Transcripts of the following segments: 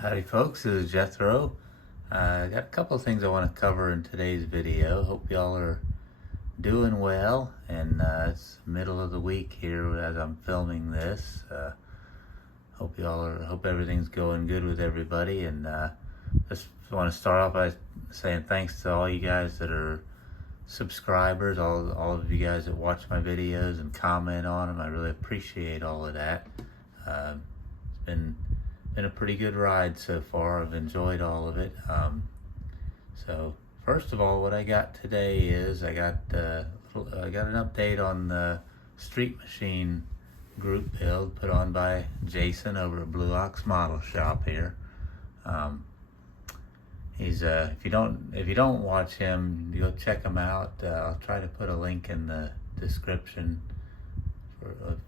Howdy folks, this is Jethro. I got a couple of things I want to cover in today's video. Hope y'all are doing well, and it's middle of the week here as I'm filming this. Hope everything's going good with everybody, and just want to start off by saying thanks to all you guys that are subscribers, all of you guys that watch my videos and comment on them. I really appreciate all of that. It's been a pretty good ride so far. I've enjoyed all of it. So first of all, what I got today is I got an update on the Street Machine group build put on by Jason over at Blue Ox Model Shop here. He's if you don't watch him, you go check him out. I'll try to put a link in the description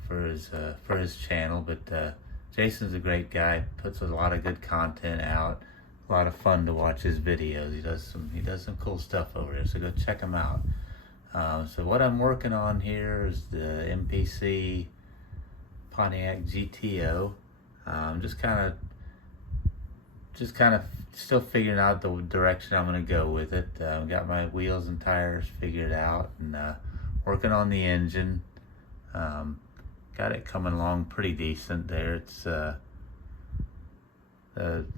for his channel, but Jason's a great guy, puts a lot of good content out, a lot of fun to watch his videos. He does some cool stuff over here, so go check him out. So what I'm working on here is the MPC Pontiac GTO. Just kind of still figuring out the direction I'm going to go with it. Got my wheels and tires figured out, and working on the engine. Got it coming along pretty decent there. It's the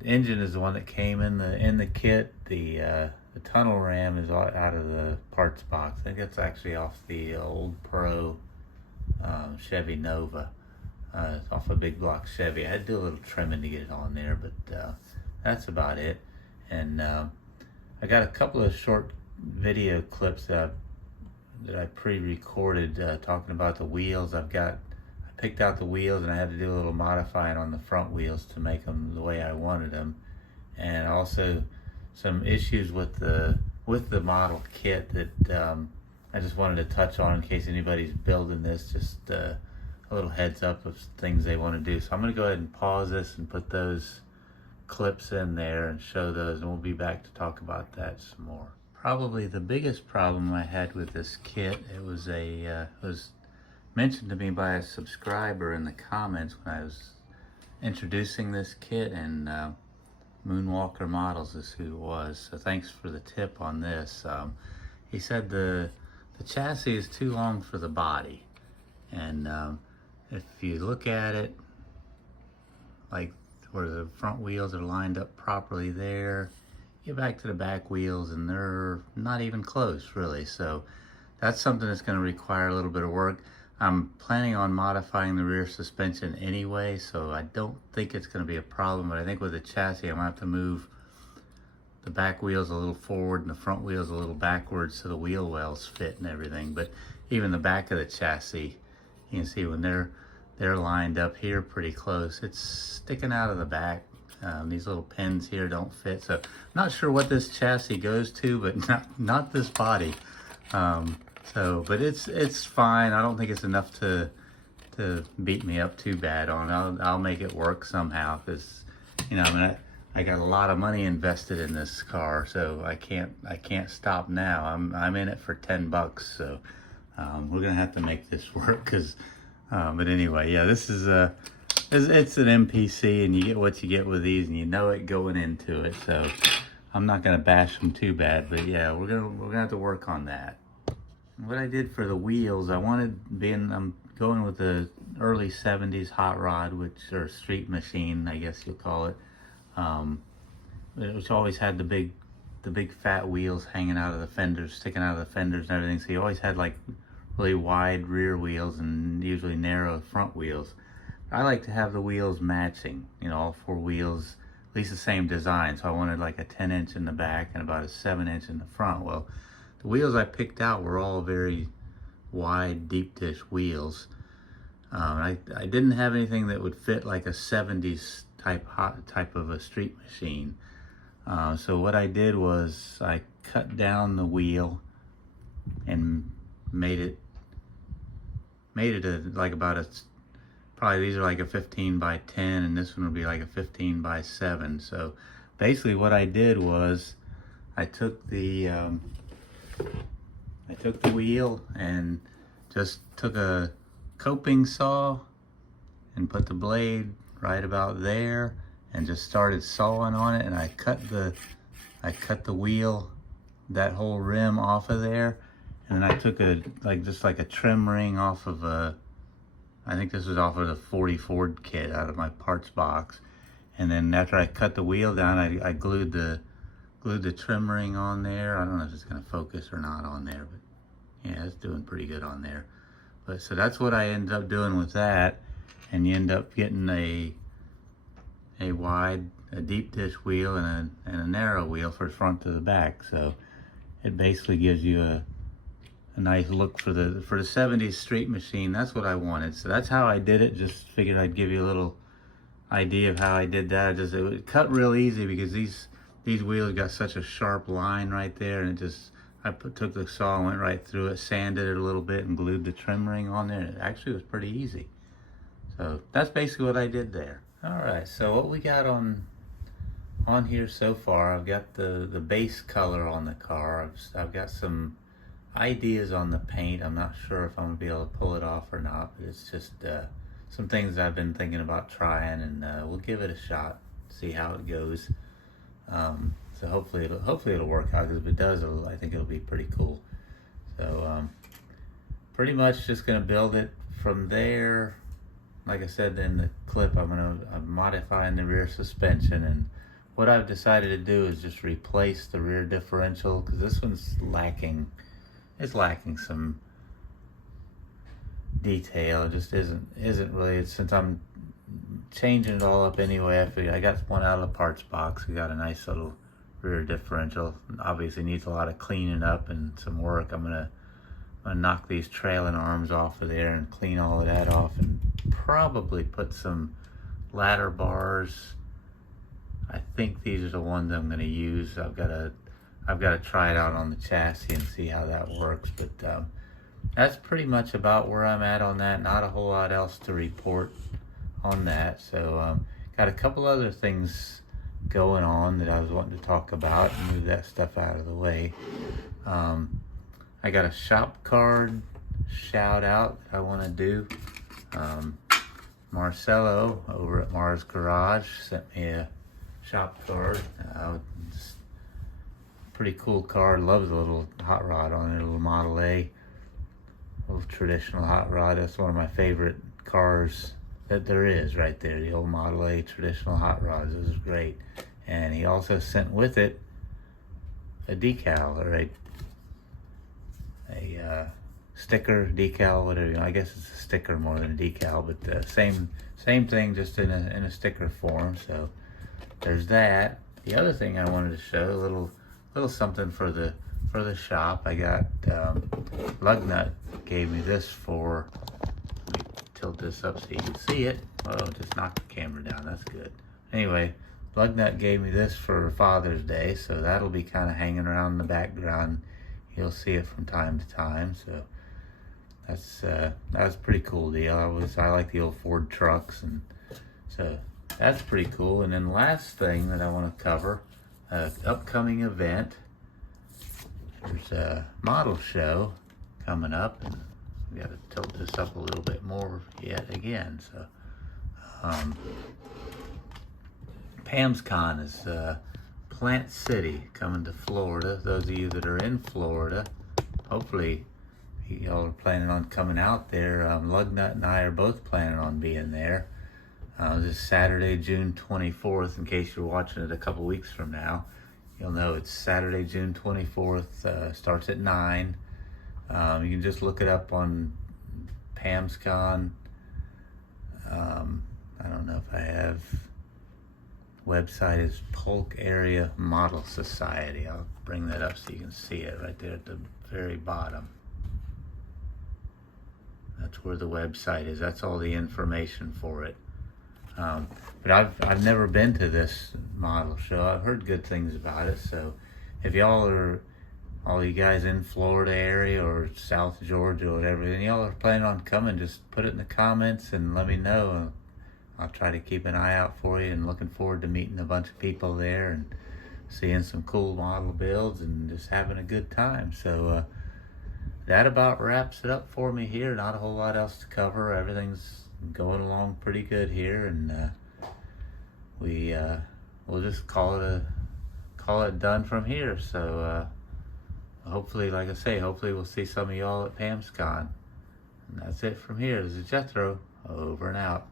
engine is the one that came in the kit. The tunnel ram is out of the parts box. I think it's actually off the old Pro Chevy Nova. It's off a big block Chevy. I had to do a little trimming to get it on there, but that's about it. And I got a couple of short video clips that I pre-recorded talking about the wheels. I picked out the wheels, and I had to do a little modifying on the front wheels to make them the way I wanted them, and also some issues with the model kit that I just wanted to touch on in case anybody's building this. Just a little heads up of things they want to do. So I'm going to go ahead and pause this and put those clips in there and show those, and we'll be back to talk about that some more. Probably the biggest problem I had with this kit, it was mentioned to me by a subscriber in the comments when I was introducing this kit, and Moonwalker Models is who it was, so thanks for the tip on this. He said the chassis is too long for the body, and if you look at it, like where the front wheels are lined up properly there, get back to the back wheels and they're not even close really, so that's something that's going to require a little bit of work. I'm planning on modifying the rear suspension anyway, so I don't think it's going to be a problem, but I think with the chassis I'm going to have to move the back wheels a little forward and the front wheels a little backwards so the wheel wells fit and everything. But even the back of the chassis, you can see when they're lined up here pretty close, it's sticking out of the back. These little pins here don't fit, so not sure what this chassis goes to, but not this body. But it's fine. I don't think it's enough to beat me up too bad on it. I'll make it work somehow, because I got a lot of money invested in this car, so I can't stop now. I'm in it for $10, so we're gonna have to make this work. But anyway, yeah, this is it's an MPC, and you get what you get with these, and you know it going into it. So I'm not gonna bash them too bad, but yeah, we're gonna have to work on that. What I did for the wheels, I'm going with the early 70s hot rod, or Street Machine, I guess you'll call it, which always had the big fat wheels hanging out of the fenders, sticking out of the fenders and everything. So you always had like really wide rear wheels and usually narrow front wheels. I like to have the wheels matching, all four wheels, at least the same design. So I wanted like a 10-inch in the back and about a 7-inch in the front. Well, the wheels I picked out were all very wide, deep dish wheels. I didn't have anything that would fit like a 70s type of a Street Machine. So what I did was I cut down the wheel and made it probably these are like a 15 by 10, and this one would be like a 15 by 7. So basically what I did was I took the wheel and just took a coping saw and put the blade right about there, and just started sawing on it, and I cut the wheel, that whole rim off of there, and then I took just like a trim ring off of I think this was off of the 40 Ford kit out of my parts box. And then after I cut the wheel down, I glued the trim ring on there. I don't know if it's gonna focus or not on there, but yeah, it's doing pretty good on there. But so that's what I ended up doing with that. And you end up getting a deep dish wheel and a narrow wheel for front to the back. So it basically gives you a nice look for the 70s street machine. That's what I wanted. So that's how I did it. Just figured I'd give you a little idea of how I did that. It would cut real easy because these wheels got such a sharp line right there, and I took the saw and went right through it, sanded it a little bit, and glued the trim ring on there. It actually was pretty easy. So that's basically what I did there. All right, so what we got on here so far, I've got the base color on the car. I've got some ideas on the paint. I'm not sure if I'm gonna be able to pull it off or not, but it's just some things I've been thinking about trying, and we'll give it a shot, see how it goes. So hopefully it'll work out, because if it does, I think it'll be pretty cool. So pretty much just gonna build it from there. Like I said in the clip, I'm modifying the rear suspension, and what I've decided to do is just replace the rear differential, because this one's lacking. It's lacking some detail. It just isn't really. Since I'm changing it all up anyway, I figured I got one out of the parts box. We got a nice little rear differential. Obviously needs a lot of cleaning up and some work. I'm gonna knock these trailing arms off of there and clean all of that off, and probably put some ladder bars. I think these are the ones I'm gonna use. I've got to try it out on the chassis and see how that works. But that's pretty much about where I'm at on that. Not a whole lot else to report on that. So got a couple other things going on that I was wanting to talk about and move that stuff out of the way. I got a shop card shout out that I want to do. Marcelo over at Mars Garage sent me a shop card. Pretty cool card. Loves a little hot rod on it, a little Model A, little traditional hot rod. That's one of my favorite cars that there is right there. The old Model A traditional hot rods. This is great. And he also sent with it a decal, or a sticker, decal, whatever. I guess it's a sticker more than a decal, but same thing, just in a sticker form. So there's that. The other thing I wanted to show, a little something for the shop. I got Lugnut gave me this for. Let me tilt this up so you can see it. Oh, just knocked the camera down. That's good. Anyway, Lugnut gave me this for Father's Day, so that'll be kind of hanging around in the background. You'll see it from time to time. So that's a pretty cool deal. I like the old Ford trucks, and so that's pretty cool. And then the last thing that I want to cover, upcoming event. There's a model show coming up, and we got to tilt this up a little bit more yet again. So Pamscon is Plant City, coming to Florida. Those of you that are in Florida, hopefully y'all are planning on coming out there. Lugnut and I are both planning on being there. This Saturday, June 24th, in case you're watching it a couple weeks from now. You'll know it's Saturday, June 24th, starts at 9. You can just look it up on Pamscon. I don't know if I have. Website is Polk Area Model Society. I'll bring that up so you can see it right there at the very bottom. That's where the website is. That's all the information for it. But I've never been to this model show. I've heard good things about it. So if y'all are, all you guys in Florida area or South Georgia or whatever, and y'all are planning on coming, just put it in the comments and let me know. I'll try to keep an eye out for you, and looking forward to meeting a bunch of people there and seeing some cool model builds and just having a good time. So that about wraps it up for me here. Not a whole lot else to cover. Everything's going along pretty good here, and we'll just call it done from here. So hopefully, like I say, hopefully we'll see some of y'all at Pamscon. And that's it from here. This is Jethro, over and out.